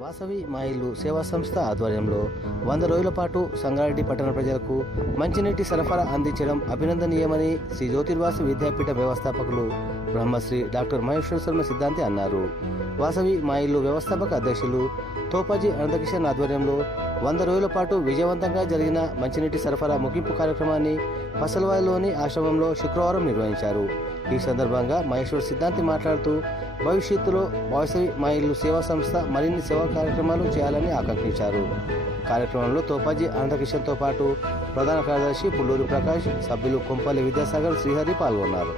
వాసవి మాయిలు సేవా సంస్థ ఆధ్వర్యంలో వంద రోజుల పాటు సంగారెడ్డి పట్టణ ప్రజలకు మంచినీటి సరఫరా అందించడం అభినందనీయమని శ్రీ జ్యోతిర్వాసు విద్యాపీఠ వ్యవస్థాపకులు బ్రహ్మశ్రీ డాక్టర్ మహేశ్వర శర్మ సిద్ధాంతి అన్నారు. వాసవి మాయిలు వ్యవస్థాపక అధ్యక్షులు తోపాజీ అనంతకిషన్ ఆధ్వర్యంలో వంద రోజుల పాటు విజయవంతంగా జరిగిన మంచినీటి సరఫరా ముగింపు కార్యక్రమాన్ని పసలవాయిలోని ఆశ్రమంలో శుక్రవారం నిర్వహించారు. ఈ సందర్భంగా మహేశ్వర్ సిద్ధాంతి మాట్లాడుతూ భవిష్యత్తులో వాసవి మా ఇల్లు సేవా సంస్థ మరిన్ని సేవా కార్యక్రమాలు చేయాలని ఆకాంక్షించారు. కార్యక్రమంలో తోపాజీ అనంతకిషన్తో పాటు ప్రధాన కార్యదర్శి పుల్లూరి ప్రకాష్ సభ్యులు కొంపల్లి విద్యాసాగర్ శ్రీహరి పాల్గొన్నారు.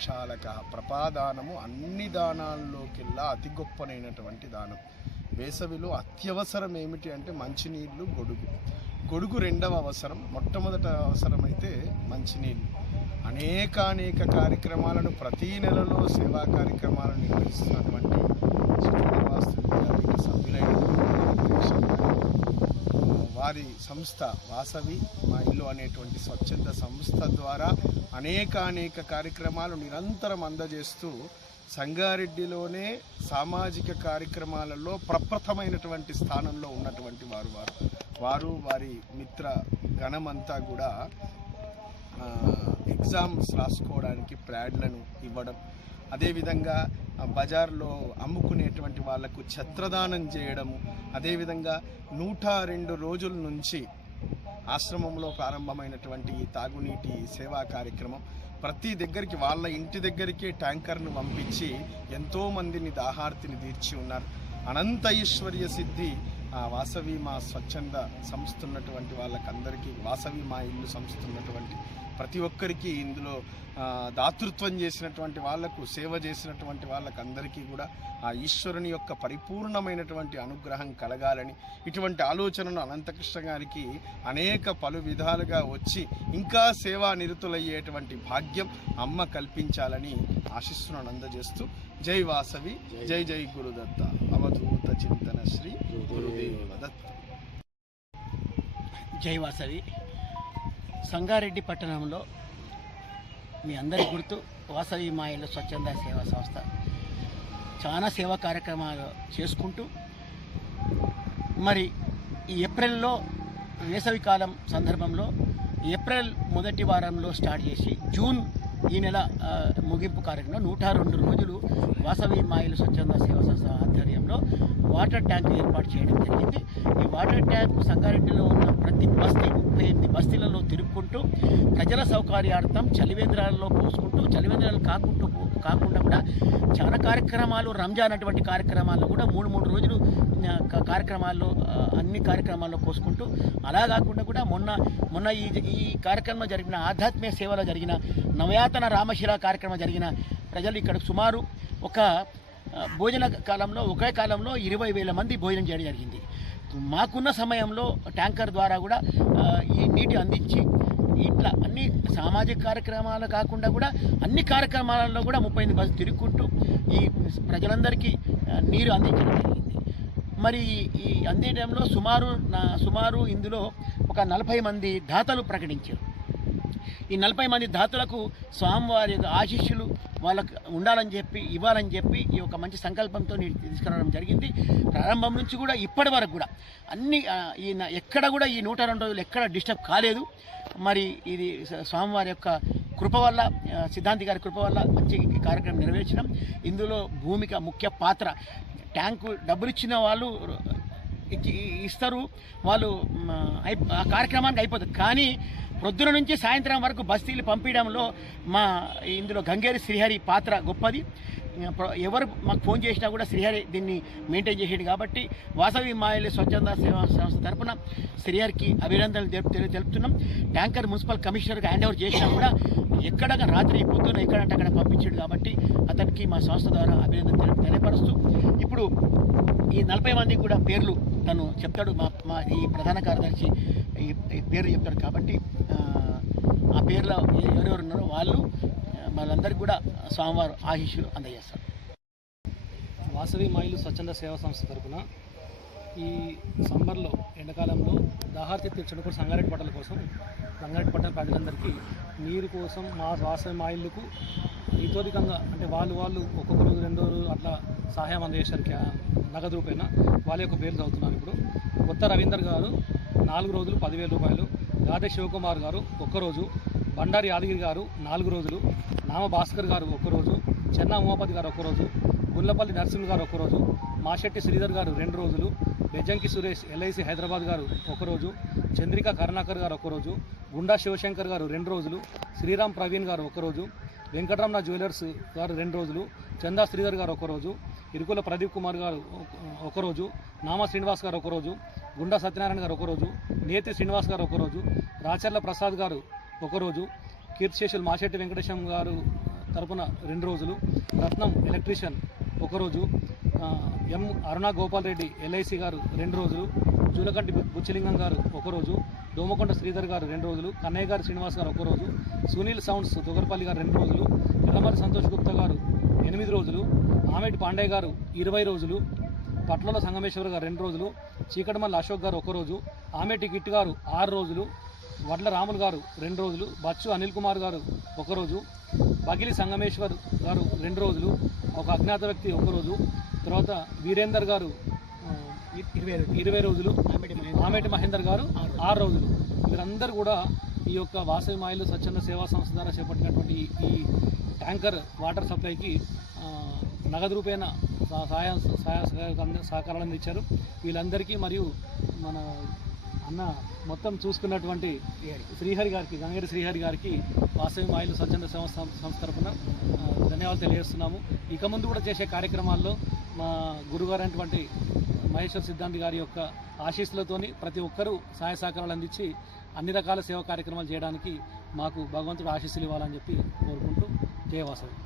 పానీయశాలక ప్రపాదానము అన్ని దానాల్లోకెల్లా అతి గొప్పనైనటువంటి దానం. వేసవిలో అత్యవసరం ఏమిటి అంటే మంచినీళ్ళు గొడుగు. గొడుగు రెండవ అవసరం. మొట్టమొదట అవసరం అయితే మంచినీళ్ళు. అనేకానేక కార్యక్రమాలను ప్రతీ నెలలో సేవా కార్యక్రమాలను నిర్వహిస్తున్నటువంటి శ్రీనివాస విద్యాపీఠ సభ్యులైనటువంటి వెంకటేశ్వర గారు వారి సంస్థ వాసవి మా ఇల్లు అనేటువంటి స్వచ్ఛంద సంస్థ ద్వారా అనేక అనేక కార్యక్రమాలు నిరంతరం అందజేస్తూ సంగారెడ్డిలోనే సామాజిక కార్యక్రమాలలో ప్రప్రథమైనటువంటి స్థానంలో ఉన్నటువంటి వారు వారు. వారు వారి మిత్ర గణమంతా కూడా ఎగ్జామ్స్ రాసుకోవడానికి ప్యాడ్లను ఇవ్వడం అదేవిధంగా బజార్లో అమ్ముకునేటువంటి వాళ్ళకు ఛత్రదానం చేయడము అదేవిధంగా నూట రెండు రోజుల నుంచి ఆశ్రమంలో ప్రారంభమైనటువంటి ఈ తాగునీటి సేవా కార్యక్రమం ప్రతి దగ్గరికి వాళ్ళ ఇంటి దగ్గరికే ట్యాంకర్ను పంపించి ఎంతోమందిని దాహార్తిని తీర్చి ఉన్నారు. అనంత ఐశ్వర్య సిద్ధి ఆ వాసవి మా స్వచ్ఛంద సంస్థ ఉన్నటువంటి వాళ్ళకందరికీ వాసవి మా ఇల్లు సంస్థ ఉన్నటువంటి ప్రతి ఒక్కరికి ఇందులో దాతృత్వం చేసినటువంటి వాళ్ళకు సేవ చేసినటువంటి వాళ్ళకు అందరికీ కూడా ఆ ఈశ్వరుని యొక్క పరిపూర్ణమైనటువంటి అనుగ్రహం కలగాలని ఇటువంటి ఆలోచనను అనంతకృష్ణ గారికి అనేక పలు విధాలుగా వచ్చి ఇంకా సేవా నిరుతులయ్యేటువంటి భాగ్యం అమ్మ కల్పించాలని ఆశిస్తున్నాను అందజేస్తూ జై వాసవి జై జై గురుదత్త. అవధూత చింతన శ్రీ గురుదేవ దత్త. జై వాసవి. సంగారెడ్డి పట్టణంలో మీ అందరి గుర్తు వాసవి మాయల స్వచ్ఛంద సేవా సంస్థ. చాలా సేవా కార్యక్రమాలు చేసుకుంటూ మరి ఈ ఏప్రిల్లో వేసవి కాలం సందర్భంలో ఏప్రిల్ మొదటి వారంలో స్టార్ట్ చేసి జూన్ ఈ నెల ముగింపు కార్యక్రమంలో నూట రెండు రోజులు వాసవి మాయలు స్వచ్ఛంద సేవా సంస్థ ఆధ్వర్యం వాటర్ ట్యాంక్ ఏర్పాటు చేయడం జరిగింది. ఈ వాటర్ ట్యాంక్ సంగారెడ్డిలో ఉన్న ప్రతి బస్తీ ముప్పై ఎనిమిది బస్తీలలో తిరుక్కుంటూ ప్రజల సౌకర్యార్థం చలివేంద్రాలలో పోసుకుంటూ చలివేంద్రాలు కాకుండా కాకుండా కూడా చాలా కార్యక్రమాలు రంజాన్ అటువంటి కార్యక్రమాల్లో కూడా మూడు మూడు రోజులు కార్యక్రమాల్లో అన్ని కార్యక్రమాల్లో పోసుకుంటూ అలా కాకుండా కూడా మొన్న మొన్న ఈ ఈ కార్యక్రమంలో జరిగిన ఆధ్యాత్మిక సేవలో జరిగిన నవయాతన రామశిల కార్యక్రమం జరిగిన ప్రజలు ఇక్కడ సుమారు ఒక భోజన కాలంలో ఒకే కాలంలో ఇరవై వేల మంది భోజనం చేయడం జరిగింది. మాకున్న సమయంలో ట్యాంకర్ ద్వారా కూడా ఈ నీటి అందించి ఇట్లా అన్ని సామాజిక కార్యక్రమాలు కాకుండా కూడా అన్ని కార్యక్రమాలలో కూడా ముప్పై ఎనిమిది బస్సు తిరుగుకుంటూ ఈ ప్రజలందరికీ నీరు అందించడం జరిగింది. మరి ఈ అందించడంలో సుమారు నా సుమారు ఇందులో ఒక నలభై మంది దాతలు ప్రకటించారు. ఈ నలభై మంది దాతలకు స్వామివారి యొక్క ఆశీస్సులు వాళ్ళకు ఉండాలని చెప్పి ఇవ్వాలని చెప్పి ఈ ఒక మంచి సంకల్పంతో నేను తీసుకురావడం జరిగింది. ప్రారంభం నుంచి కూడా ఇప్పటి వరకు కూడా అన్ని ఈ ఎక్కడ కూడా ఈ నూట రెండు రోజులు ఎక్కడ డిస్టర్బ్ కాలేదు. మరి ఇది స్వామివారి యొక్క కృప వల్ల సిద్ధాంతి గారి కృప వల్ల మంచి కార్యక్రమం నెరవేర్చడం. ఇందులో భూమిక ముఖ్య పాత్ర. ట్యాంకు డబ్బులు ఇచ్చిన వాళ్ళు ఇచ్చి- ఇస్తారు. వాళ్ళు అయి- ఆ కార్యక్రమానికి అయిపోతుంది కానీ ప్రొద్దున నుంచి సాయంత్రం వరకు బస్తీలు పంపించడంలో మా ఇందులో గంగేరి శ్రీహరి పాత్ర గొప్పది. ఎవరు మాకు ఫోన్ చేసినా కూడా శ్రీహరి దీన్ని మెయింటైన్ చేసేది కాబట్టి వాసవి మాయలు స్వచ్ఛంద సేవా సంస్థ తరపున శ్రీహరికి అభినందనలు తెలు- తెలుపుతున్నాం. ట్యాంకర్ మున్సిపల్ కమిషనర్కి హ్యాండ్ ఓవర్ చేసినా కూడా ఎక్కడ రాత్రి పొద్దున ఎక్కడంటే అక్కడ పంపించాడు కాబట్టి అతనికి మా సంస్థ ద్వారా అభినందన తెలు- తెలియపరుస్తూ ఇప్పుడు ఈ నలభై మందికి కూడా పేర్లు తను చెప్తాడు మా మా ఈ ప్రధాన కార్యదర్శి ఈ ఈ చెప్తాడు కాబట్టి ఆ, పేరులో ఎవరెవరు ఉన్నారో వాళ్ళు వాళ్ళందరికీ కూడా స్వామివారు ఆశీస్సులు అందజేస్తారు. వాసవి మాయిలు స్వచ్ఛంద సేవా సంస్థ తరఫున ఈ సమ్మర్లో ఎండాకాలంలో దాహార్తి కూడా సంగారెడ్డి పట్టల కోసం సంగారెడ్డి పట్టణ ప్రజలందరికీ నీరు కోసం మా వాసవి మాయిళ్ళకు ఇతోధికంగా అంటే వాళ్ళు వాళ్ళు ఒక్కొక్క రోజు రెండో రోజు అట్లా సహాయం అందజేశారు నగదు రూపాయన వాళ్ళ యొక్క పేర్లు చదువుతున్నారు ఇప్పుడు. కొత్త రవీందర్ గారు నాలుగు రోజులు పదివేల రూపాయలు గాదే శివకుమార్ గారు ఒక్కరోజు బండారి యాదగిరి గారు నాలుగు రోజులు నామ భాస్కర్ గారు ఒక్కరోజు చెన్నా ఉమాపతి గారు ఒక్కరోజు గుల్లపల్లి నరసింహ గారు ఒక్కరోజు మాషెట్టి శ్రీధర్ గారు రెండు రోజులు బెజంకి సురేష్ ఎల్ఐసి హైదరాబాద్ గారు ఒకరోజు చంద్రిక కరుణాకర్ గారు ఒకరోజు గుండా శివశంకర్ గారు రెండు రోజులు శ్రీరామ్ ప్రవీణ్ గారు ఒకరోజు వెంకటరమణ జ్యువెలర్స్ గారు రెండు రోజులు చందా శ్రీధర్ గారు ఒకరోజు ఇరుకుల ప్రదీప్ కుమార్ గారు ఒకరోజు నామా శ్రీనివాస్ గారు ఒకరోజు గుండా సత్యనారాయణ గారు ఒకరోజు నేతి శ్రీనివాస్ గారు ఒకరోజు రాచర్ల ప్రసాద్ గారు ఒకరోజు కీర్తిశేషులు మాషెట్టి వెంకటేశం గారు తరపున రెండు రోజులు రత్నం ఎలక్ట్రీషియన్ ఒకరోజు ఎం అరుణ గోపాల్ రెడ్డి ఎల్ఐసి గారు రెండు రోజులు జూలకంటి బుచ్చలింగం గారు ఒకరోజు దోమకొండ శ్రీధర్ గారు రెండు రోజులు కన్నయ్య గారు శ్రీనివాస్ గారు ఒకరోజు సునీల్ సౌండ్స్ తొగరపల్లి గారు రెండు రోజులు ఎల్లమరి సంతోష్ గుప్తా గారు ఎనిమిది రోజులు ఆమెటి పాండే గారు ఇరవై రోజులు పట్లలో సంగమేశ్వర గారు రెండు రోజులు చీకటిమల్లి అశోక్ గారు ఒకరోజు ఆమెటి గిట్ గారు ఆరు రోజులు వడ్ల రాములు గారు రెండు రోజులు బచ్చు అనిల్ కుమార్ గారు ఒకరోజు బగిలి సంగమేశ్వర్ గారు రెండు రోజులు ఒక అజ్ఞాత వ్యక్తి ఒకరోజు తర్వాత వీరేందర్ గారు ఇరవై ఇరవై రోజులు ఆమెటి మహేందర్ గారు. ఆరు రోజులు. వీరందరూ కూడా ఈ యొక్క వాసవి మాయిలు స్వచ్ఛంద సేవా సంస్థ ద్వారా చేపట్టినటువంటి ఈ- ట్యాంకర్ వాటర్ సప్లైకి నగదు రూపేణ సహ- సహాయ సహాయ సహకారాలు- సహకారాలు అందించారు. వీళ్ళందరికీ మరియు మన అన్న మొత్తం చూసుకున్నటువంటి శ్రీహరి. గారికి గంగేరి శ్రీహరి గారికి వాసవి మాయిలు స్వచ్ఛంద సేవా సంస్థ తరపున ఆ, ధన్యవాదాలు తెలియజేస్తున్నాము. ఇక ముందు కూడా చేసే కార్యక్రమాల్లో మా గురుగారు అటువంటి మహేశ్వర్ సిద్ధాంతి గారి యొక్క ఆశీస్సులతోని ప్రతి ఒక్కరూ సహాయ సహకారాలు అందించి అన్ని రకాల సేవా కార్యక్రమాలు చేయడానికి మాకు భగవంతుడు ఆశీస్సులు ఇవ్వాలని చెప్పి కోరుకుంటూ జయవాసవి